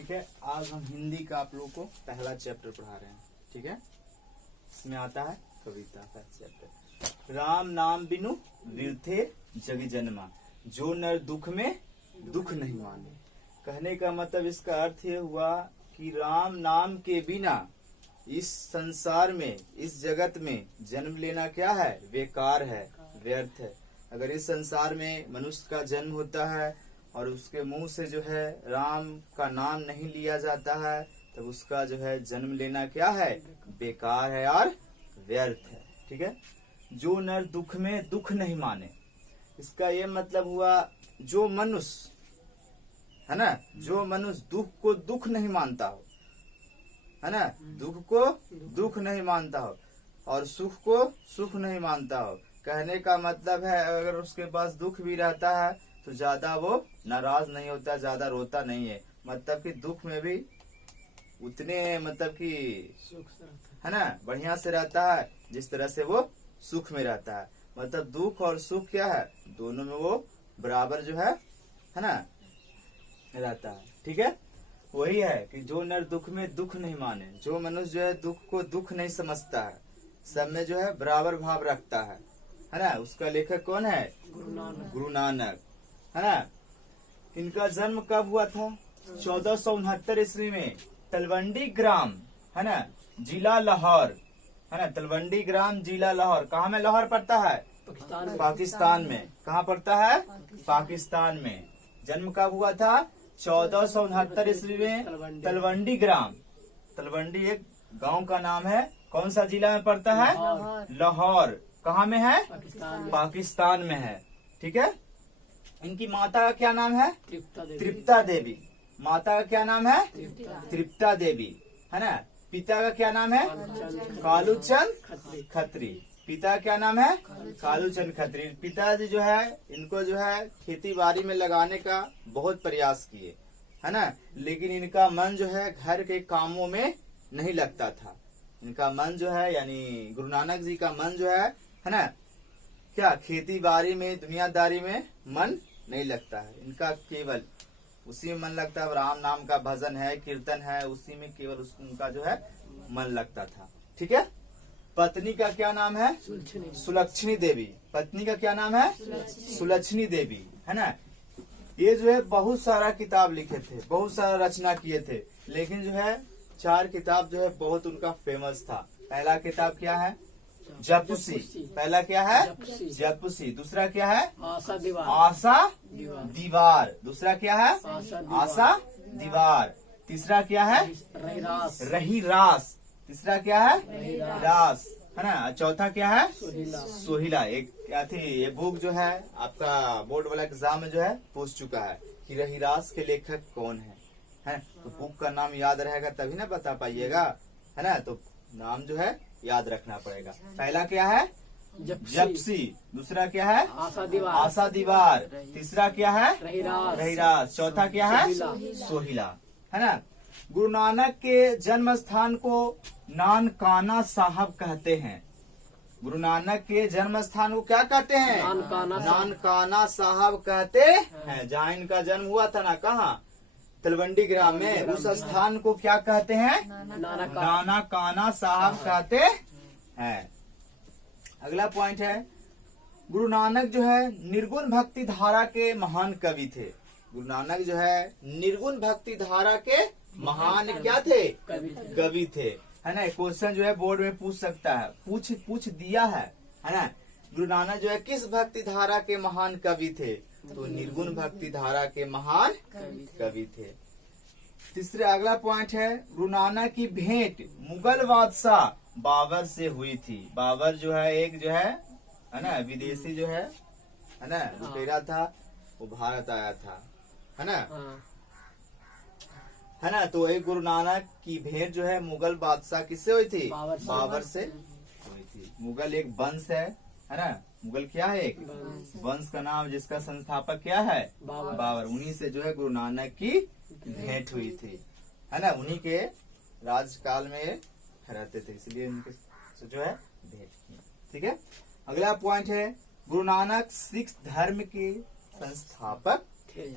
ठीक है, आज हम हिंदी का आप लोगों को पहला चैप्टर पढ़ा रहे हैं। ठीक है, इसमें आता है कविता का चैप्टर। राम नाम बिनु विरथे जग जन्मा, जो नर दुख में दुख नहीं माने। कहने का मतलब इसका अर्थ ये हुआ कि राम नाम के बिना इस संसार में, इस जगत में जन्म लेना क्या है? बेकार है, व्यर्थ है। अगर इस संसार में मनुष्य का जन्म होता है और उसके मुंह से जो है राम का नाम नहीं लिया जाता है, तब उसका जो है जन्म लेना क्या है? बेकार है और व्यर्थ है। ठीक है, जो नर दुख में दुख नहीं माने, इसका ये मतलब हुआ जो मनुष्य है ना, जो मनुष्य दुख को दुख नहीं मानता हो, है ना, दुख को दुख नहीं मानता हो और सुख को सुख नहीं मानता हो। कहने का मतलब है अगर उसके पास दुख भी रहता है तो ज्यादा वो नाराज नहीं होता, ज्यादा रोता नहीं है। मतलब कि दुख में भी उतने मतलब कि है ना बढ़िया से रहता है जिस तरह से वो सुख में रहता है। मतलब दुख और सुख क्या है, दोनों में वो बराबर जो है ना रहता है। ठीक है, वही है कि जो नर दुख में दुख नहीं माने, जो मनुष्य जो है दुख को दुख नहीं समझता है, सब में जो है बराबर भाव रखता है ना। उसका लेखक कौन है? गुरु नानक, है ना। इनका जन्म कब हुआ था? 1469 ईस्वी में तलवंडी ग्राम, है ना, जिला लाहौर, है ना। तलवंडी ग्राम जिला लाहौर कहाँ में लाहौर पड़ता है? पाकिस्तान में। कहाँ पड़ता है? पाकिस्तान में। जन्म कब हुआ था? 1469 ईस्वी में तलवंडी ग्राम। तलवंडी एक गांव का नाम है। कौन सा जिला में पड़ता है? लाहौर। कहाँ में है? पाकिस्तान में है। ठीक है, इनकी माता का क्या नाम है? तृप्ता देवी। माता का क्या नाम है? तृप्ता देवी, है ना। पिता का क्या नाम है? कालूचंद खत्री। पिता का क्या नाम है? कालूचंद खत्री। पिताजी जो है इनको जो है खेती बाड़ी में लगाने का बहुत प्रयास किए, है ना, लेकिन इनका मन जो है घर के कामों में नहीं लगता था। इनका मन जो है यानी गुरु नानक जी का मन जो है ना, क्या खेती बाड़ी में, दुनियादारी में मन नहीं लगता है। इनका केवल उसी में मन लगता है, राम नाम का भजन है, कीर्तन है, उसी में केवल उनका जो है मन लगता था। ठीक है, पत्नी का क्या नाम है? सुलक्षणी देवी। पत्नी का क्या नाम है? सुलक्षणी देवी, है ना। ये जो है बहुत सारा किताब लिखे थे, बहुत सारा रचना किए थे, लेकिन जो है 4 किताब जो है बहुत उनका फेमस था। पहला किताब क्या है? जपुसी। पहला क्या है? जपुसी। दूसरा क्या है? आशा दीवार। दूसरा क्या है? आशा दीवार। तीसरा क्या है? रही रास। तीसरा क्या है? रास, है ना। चौथा क्या है? सोहिला। एक क्या थी ये बुक जो है आपका बोर्ड वाला एग्जाम में जो है पूछ चुका है कि रही रास के लेखक कौन है। तो बुक का नाम याद रहेगा तभी ना बता पाइएगा, है ना। तो नाम जो है याद रखना पड़ेगा। पहला क्या है? जप्सी। दूसरा क्या है? आशा दीवार। तीसरा क्या है? रहीरास। चौथा क्या है? सोहिला, है ना। गुरु नानक के जन्म स्थान को नानकाना साहब कहते हैं। गुरु नानक के जन्म स्थान को क्या कहते हैं? नानकाना साहब कहते हैं। जहाँ इनका जन्म हुआ था ना, कहाँ? तलवंडी ग्राम में। उस स्थान को क्या कहते हैं? नानकाना साहब कहते हैं। अगला पॉइंट है, गुरु नानक जो है निर्गुण भक्ति धारा के महान कवि थे। गुरु नानक जो है निर्गुण भक्ति धारा के महान क्या थे? कवि थे, है ना। क्वेश्चन जो है बोर्ड में पूछ सकता है, पूछ दिया है ना। गुरु नानक जो है किस भक्ति धारा के महान कवि थे? तो निर्गुण भक्ति धारा के महान कवि थे। तीसरे अगला पॉइंट है, गुरु नानक की भेंट मुगल बादशाह बाबर से हुई थी। बाबर जो है एक जो है ना विदेशी जो है ना लुटेरा था, वो भारत आया था, है ना, है ना। तो एक गुरु नानक की भेंट जो है मुगल बादशाह किससे हुई थी? बाबर से हुई थी। मुगल एक वंश है ना। मुगल क्या है? एक वंश का नाम, जिसका संस्थापक क्या है? बाबर। उन्हीं से जो है गुरु नानक की भेंट हुई थी, है ना। उन्हीं के राजकाल में रहते थे, इसलिए उनके से जो है भेंट की। ठीक है, अगला पॉइंट है, गुरु नानक सिख धर्म के संस्थापक थे,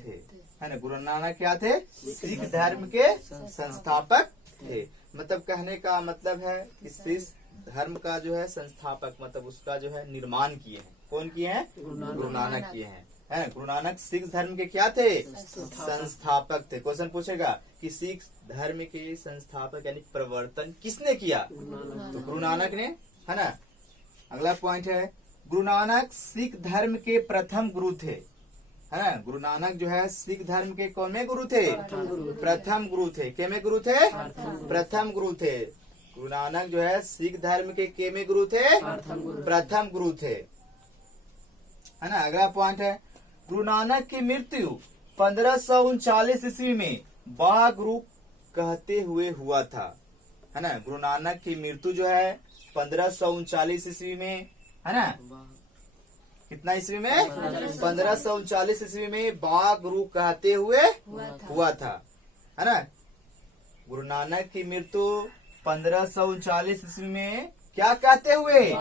है ना। गुरु नानक क्या थे? सिख धर्म के संस्थापक थे। मतलब कहने का मतलब है कि सिख धर्म का जो है संस्थापक, मतलब उसका जो है निर्माण किए हैं। कौन किए हैं? गुरु नानक किए हैं, है ना। गुरु नानक सिख धर्म के क्या थे? संस्थापक थे। क्वेश्चन पूछेगा कि सिख धर्म के संस्थापक यानी प्रवर्तन किसने किया? तो गुरु नानक ने, है ना। अगला पॉइंट है, गुरु नानक सिख धर्म के प्रथम गुरु थे, है ना। गुरु नानक जो है सिख धर्म के कौन में गुरु थे? प्रथम गुरु थे। के में गुरु थे? प्रथम गुरु थे। गुरु नानक जो है सिख धर्म के में गुरु थे? प्रथम गुरु थे, है ना। अगला पॉइंट है, गुरु नानक की मृत्यु 1539 ईस्वी में बा गुरु कहते हुए हुआ था, है ना। गुरु नानक की मृत्यु जो है 1539 ईस्वी में, है ना। कितना ईस्वी में? 1539 ईस्वी में बा गुरु कहते हुए हुआ था, है ना। गुरु नानक की मृत्यु 1539 ईस्वी में क्या कहते हुए?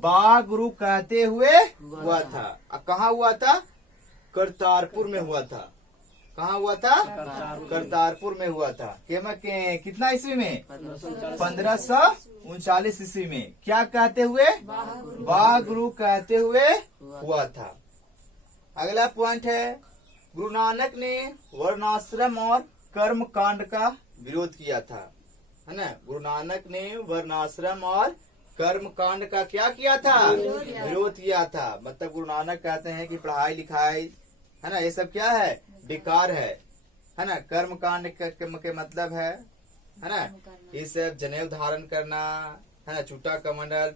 बा गुरु कहते हुए हुआ था। कहाँ हुआ था? करतारपुर में हुआ था। कहाँ हुआ था? करतारपुर में हुआ था। कितना ईस्वी में? 1539 ईस्वी में। क्या कहते हुए? बा गुरु कहते हुए हुआ था। अगला पॉइंट है, गुरु नानक ने वर्णाश्रम और कर्म कांड का विरोध किया था, है ना। गुरु नानक ने वर्णाश्रम और कर्म कांड का क्या किया था? विरोध किया था। मतलब गुरु नानक कहते हैं कि पढ़ाई लिखाई, है ना, ये सब क्या है? बेकार है ना। कर्म कांड के मतलब है ना, ये सब जनेऊ धारण करना, है ना, चूटा कमंडल,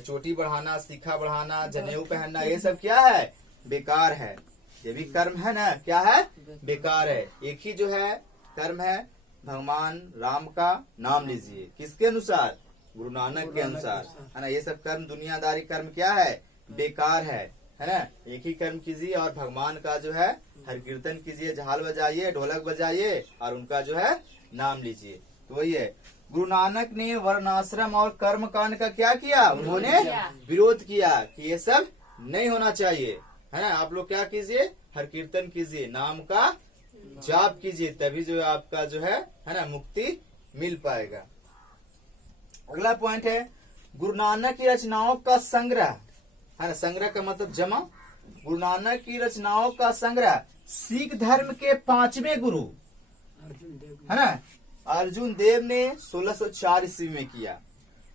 चोटी बढ़ाना, सीखा बढ़ाना, जनेऊ पहनना, ये सब क्या है? बेकार है। ये भी कर्म है ना, क्या है? बेकार है। एक ही जो है कर्म है, भगवान राम का नाम लीजिए। किसके अनुसार? गुरु नानक के अनुसार, है ना। ये सब कर्म, दुनियादारी कर्म क्या है? बेकार है ना। एक ही कर्म कीजिए और भगवान का जो है हर कीर्तन कीजिए, झाल बजाइए, ढोलक बजाइए और उनका जो है नाम लीजिए। तो वही है, गुरु नानक ने वर्णाश्रम और कर्म कांड का क्या किया? उन्होंने विरोध किया कि ये सब नहीं होना चाहिए, है ना। आप लोग क्या कीजिए? हर कीर्तन कीजिए, नाम का जाप कीजिए, तभी जो आपका जो है ना, मुक्ति मिल पाएगा। अगला पॉइंट है, गुरु नानक की रचनाओं का संग्रह, है ना। संग्रह का मतलब जमा। गुरु नानक की रचनाओं का संग्रह सिख धर्म के 5वें गुरु, है ना, अर्जुन देव ने 1604 ईस्वी में किया,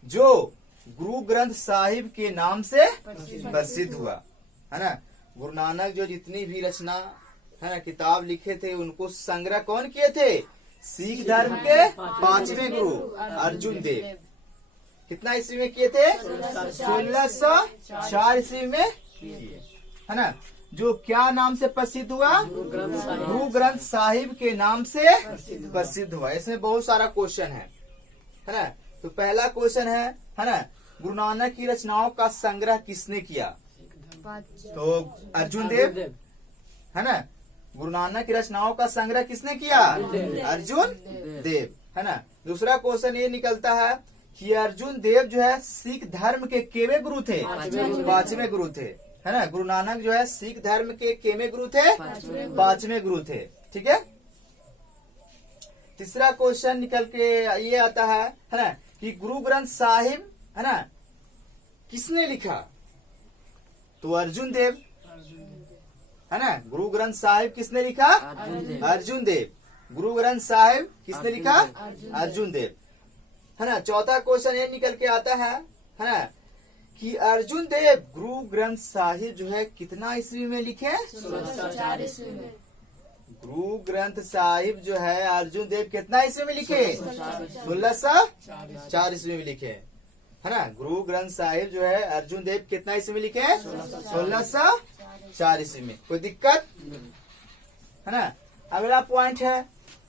जो गुरु ग्रंथ साहिब के नाम से प्रसिद्ध हुआ, है ना। गुरु नानक जो जितनी भी रचना, है ना, किताब लिखे थे, उनको संग्रह कौन किए थे? सिख धर्म के 5वें गुरु अर्जुन देव। कितना ईस्वी में किए थे? 1604 ईस्वी में किए, है ना। जो क्या नाम से प्रसिद्ध हुआ? गुरु ग्रंथ साहिब के नाम से प्रसिद्ध हुआ। इसमें बहुत सारा क्वेश्चन है ना। तो पहला क्वेश्चन है ना, गुरु नानक की रचनाओं का संग्रह किसने किया? तो अर्जुन देव, है ना। गुरु नानक की रचनाओं का संग्रह किसने किया? अर्जुन देव, है ना। दूसरा क्वेश्चन ये निकलता है कि अर्जुन देव जो है सिख धर्म के केवे गुरु थे? 5वें गुरु थे, है ना। गुरु नानक जो है सिख धर्म के केवे गुरु थे? 5वें गुरु थे, ठीक है। तीसरा क्वेश्चन निकल के ये आता है ना, कि गुरु ग्रंथ साहिब, है ना, किसने लिखा? तो अर्जुन देव, है ना। गुरु ग्रंथ साहिब किसने लिखा? अर्जुन देव। गुरु ग्रंथ साहिब किसने लिखा? अर्जुन देव, है ना। चौथा क्वेश्चन ये निकल के आता है ना, कि अर्जुन देव गुरु ग्रंथ साहिब जो है कितना ईस्वी में लिखे? 1604 ईस्वी में। गुरु ग्रंथ साहिब जो है अर्जुन देव कितना ईस्वी में लिखे? 1604 ईस्वी में लिखे, है ना। गुरु ग्रंथ साहिब जो है अर्जुन देव कितना ईस्वी में लिखे? 1604 ईस्वी में। कोई दिक्कत, है ना। अगला पॉइंट है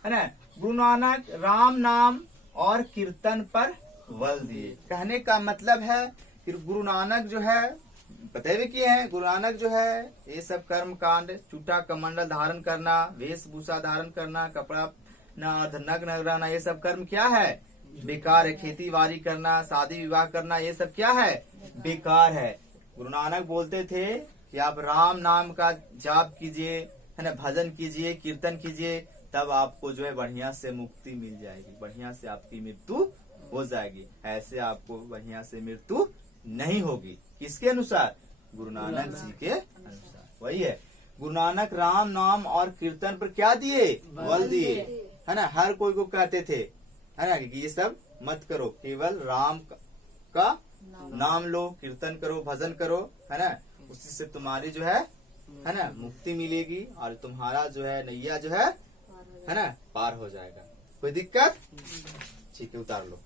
ना, गुरु नानक राम नाम और कीर्तन पर बल दिए। कहने का मतलब है कि गुरु नानक जो है, पता भी किए हैं, गुरु नानक जो है ये सब कर्म कांड, चूटा कमंडल धारण करना, वेशभूषा धारण करना, कपड़ा नग्न रहना, ये सब कर्म क्या है? बेकार है। खेती बाड़ी करना, शादी विवाह करना, ये सब क्या है? बेकार है। गुरु नानक बोलते थे कि आप राम नाम का जाप कीजिए, है ना, भजन कीजिए, कीर्तन कीजिए, तब आपको जो है बढ़िया से मुक्ति मिल जाएगी, बढ़िया से आपकी मृत्यु हो जाएगी। ऐसे आपको बढ़िया से मृत्यु नहीं होगी। किसके अनुसार? गुरु नानक जी के अनुसार। वही है, गुरु नानक राम नाम और कीर्तन पर क्या दिए? बल दिए, है ना। हर कोई को कहते थे, है ना, कि ये सब मत करो, केवल राम का नाम लो, कीर्तन करो, भजन करो, है ना। उसी से तुम्हारी जो है ना, मुक्ति मिलेगी और तुम्हारा जो है नैया जो है ना, पार हो जाएगा। कोई दिक्कत? ठीक है, उतार लो।